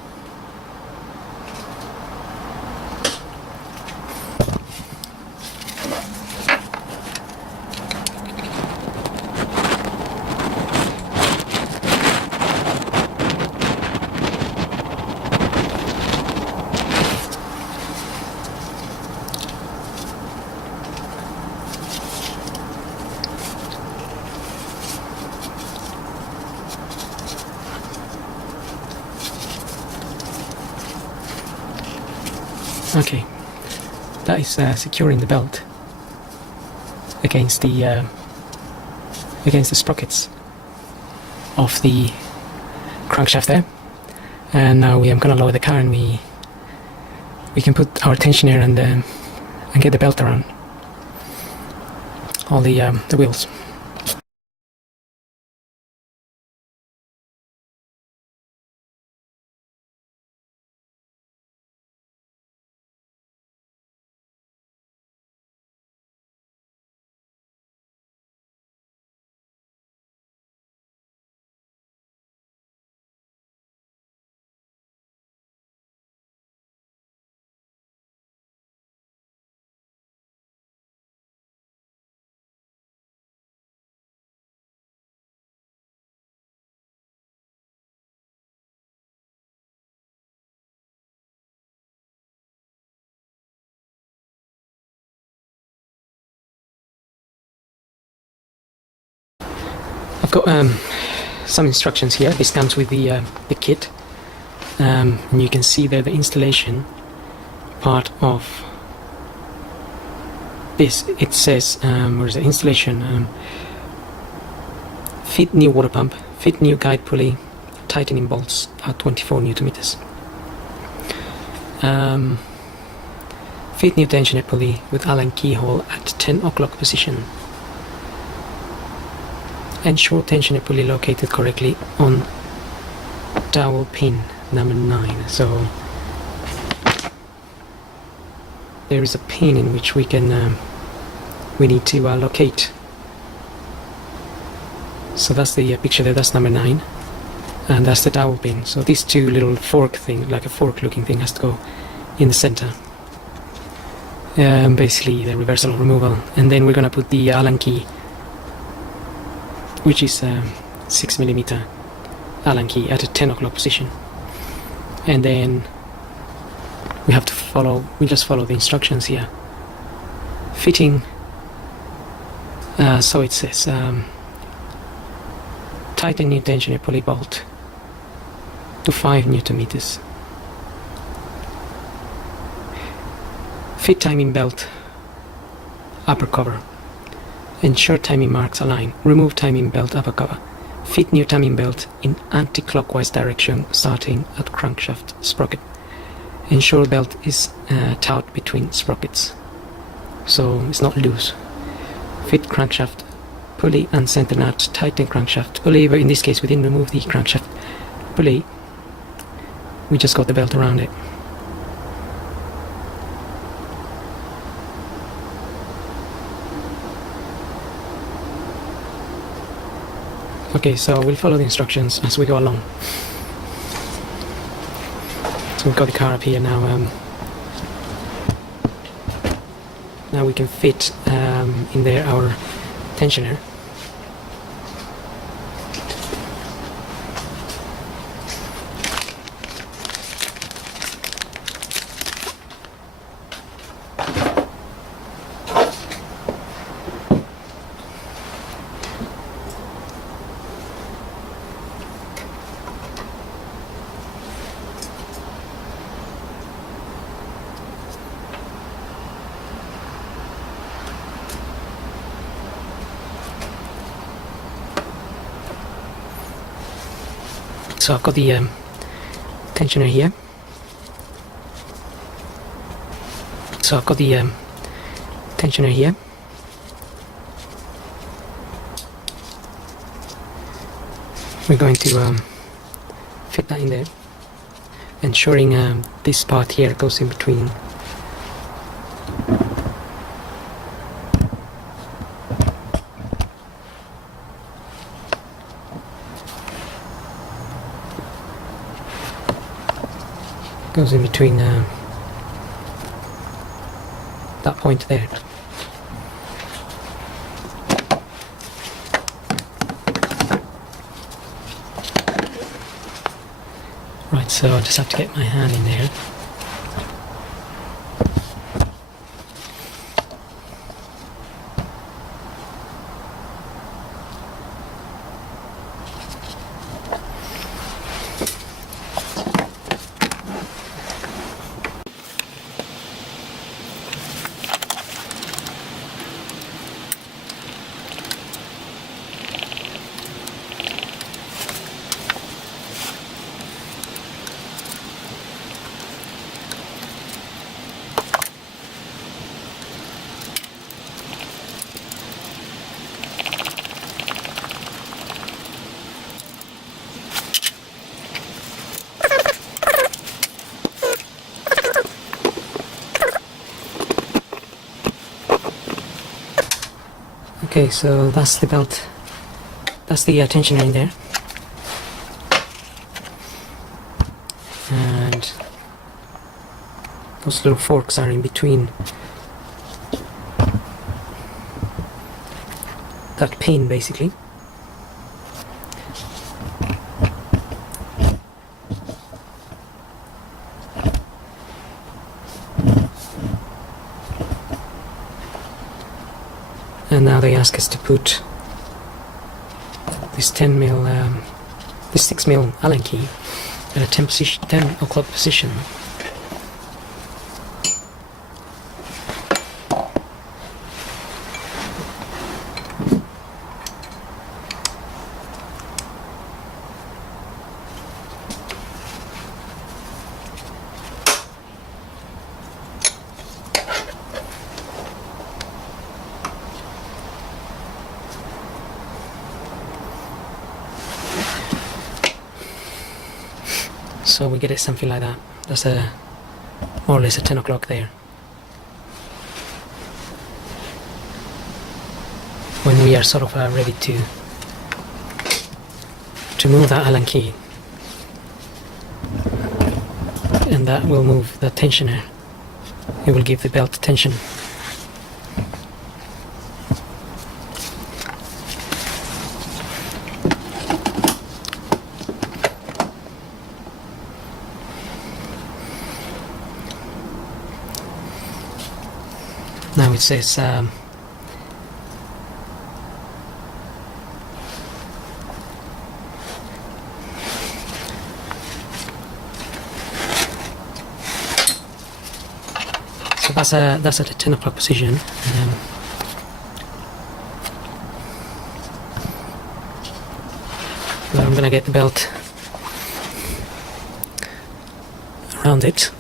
Okay, that is securing the belt against the sprockets of the crankshaft there. And now we are going to lower the car, and we can put our tensioner and get the belt around all the wheels. I've got some instructions here. This comes with the kit, and you can see there the installation part of this. It says, where is the installation? Fit new water pump, fit new guide pulley, tightening bolts at 24 Newton meters. Fit new tensioner pulley with Allen keyhole at 10 o'clock position. Ensure tensioner pulley located correctly on dowel pin number 9. So there is a pin in which we need to locate. So that's the picture there. That's number 9, and that's the dowel pin. So these two little fork thing, like a fork looking thing, has to go in the center. Basically the reversal or removal, and then we're gonna put the Allen key, which is 6mm Allen key at a 10 o'clock position. And then we have to just follow the instructions here. Fitting, so it says tighten new tensioner pulley bolt to 5 Newton meters. Fit timing belt upper cover. Ensure timing marks align. Remove timing belt upper cover. Fit new timing belt in anti-clockwise direction starting at crankshaft sprocket. Ensure belt is taut between sprockets, so it's not loose. Fit crankshaft pulley and center nut. Tighten crankshaft pulley, but in this case we didn't remove the crankshaft pulley. We just got the belt around it. Okay, so we'll follow the instructions as we go along. So we've got the car up here now. Now we can fit in there our tensioner. So I've got the tensioner here. We're going to fit that in there, ensuring this part here goes in between. Goes in between that point there. Right, so I just have to get my hand in there. Okay, so that's the belt, that's the tensioner in there, and those little forks are in between that pin basically. And now they ask us to put this 10mm, this 6mm Allen key at a 10 o'clock position. So we get it something like that. That's a more or less a 10 o'clock there. When we are sort of ready to move that Allen key, and that will move the tensioner. It will give the belt tension. Now it says so that's at a 10 o'clock position. But I'm gonna get the belt around it.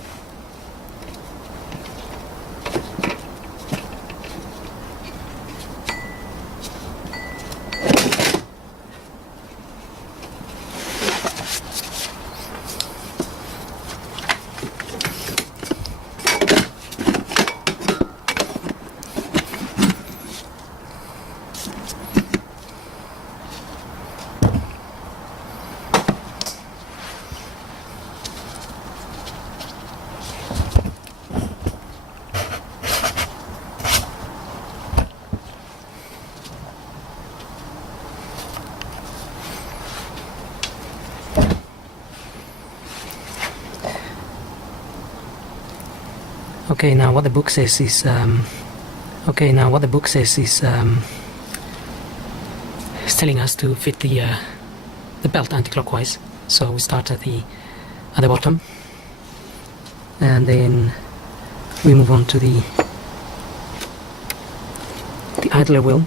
Okay, now what the book says is telling us to fit the belt anti-clockwise. So we start at the bottom, and then we move on to the idler wheel.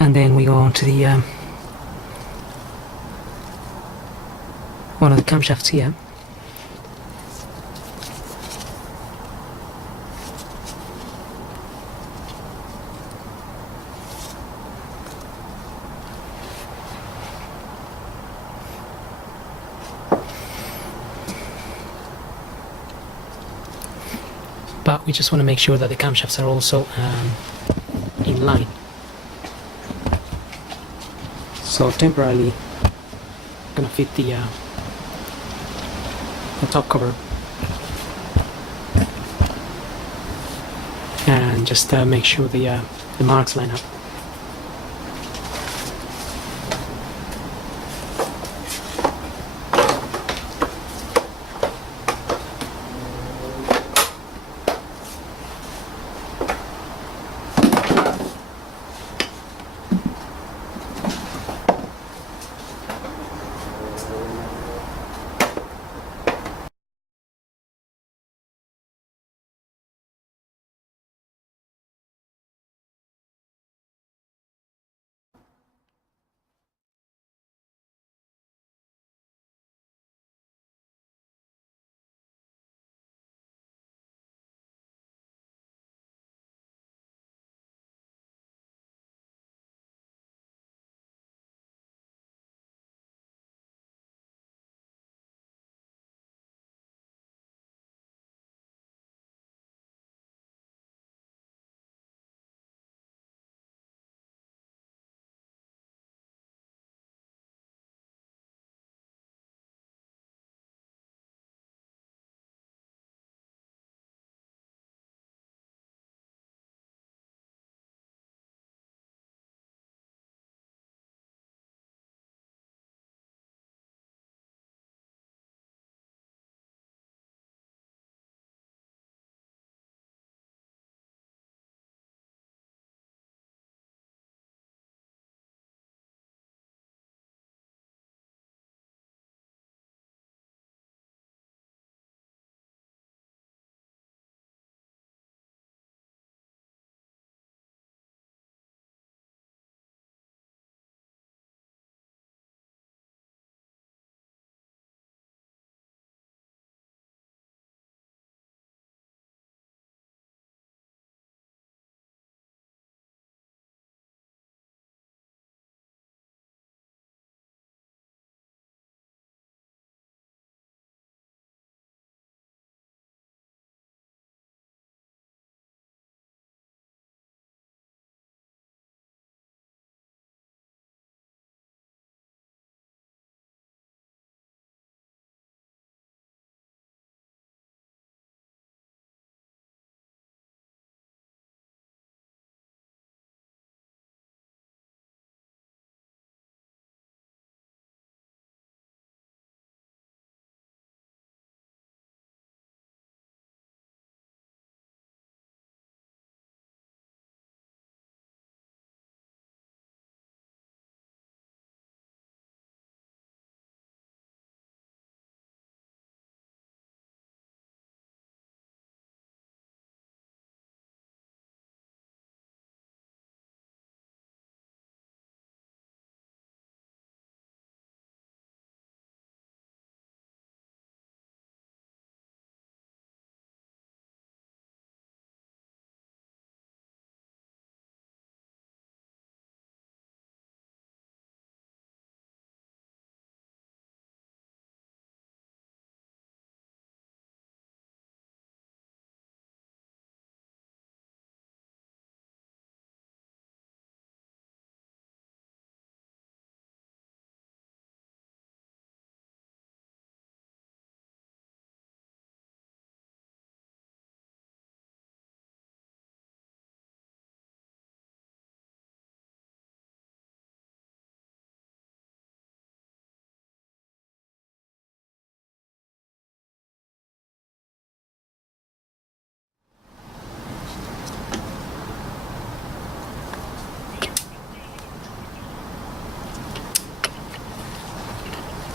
And then we go on to the one of the camshafts here. but we just want to make sure that the camshafts are also in line. So temporarily I'm gonna fit the top cover and just make sure the marks line up.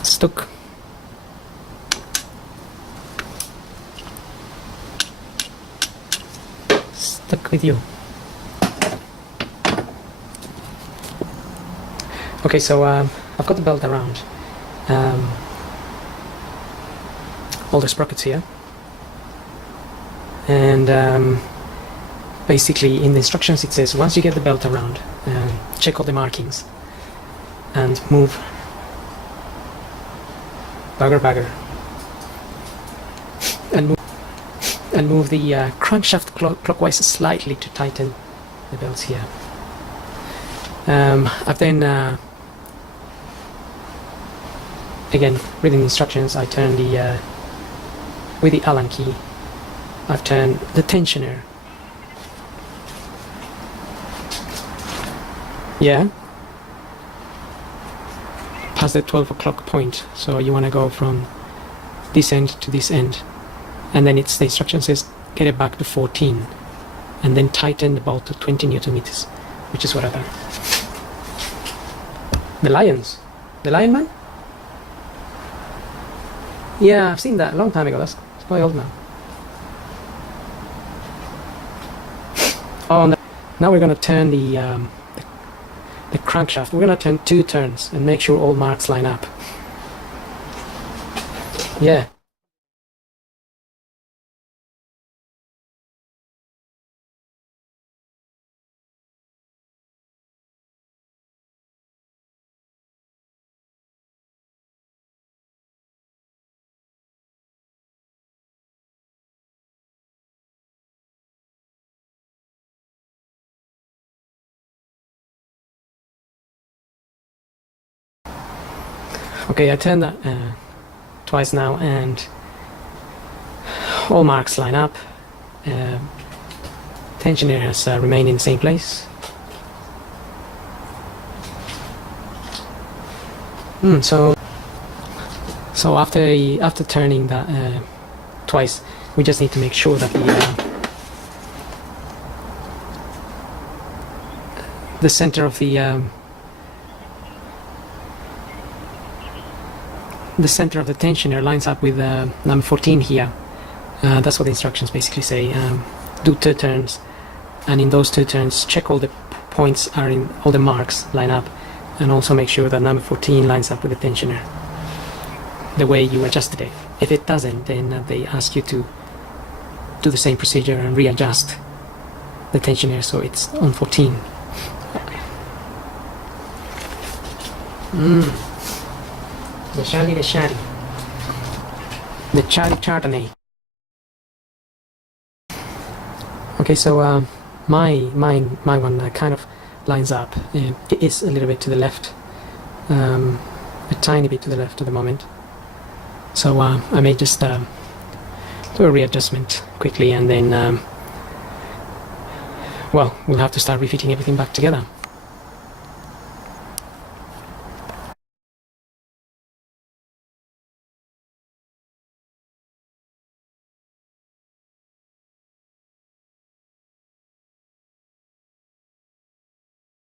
Stuck. Stuck with you. Okay, so I've got the belt around all the sprockets here, and basically in the instructions it says once you get the belt around, check all the markings and move bagger and and move the crankshaft clockwise slightly to tighten the belts here. I've then, again, reading the instructions, I turn the, with the Allen key, I've turned the tensioner. Yeah, past the 12 o'clock point, so you want to go from this end to this end, and then the instruction says get it back to 14 and then tighten the bolt to 20 newton meters, which is what I've done. The lion man? Yeah, I've seen that a long time ago. It's quite old now. Oh, now we're going to turn the crankshaft. We're going to turn 2 turns and make sure all marks line up. Yeah. Okay, I turned that twice now, and all marks line up. Tensioner has remained in the same place. So after turning that twice, we just need to make sure that the center of the center of the tensioner lines up with number 14 here. That's what the instructions basically say. Do 2 turns, and in those 2 turns check all the points are in, all the marks line up, and also make sure that number 14 lines up with the tensioner the way you adjusted it. If it doesn't, then they ask you to do the same procedure and readjust the tensioner so it's on 14. The Chardonnay. Okay, so my one kind of lines up. It is a little bit to the left, a tiny bit to the left at the moment. So I may just do a readjustment quickly, and then well, we'll have to start refitting everything back together.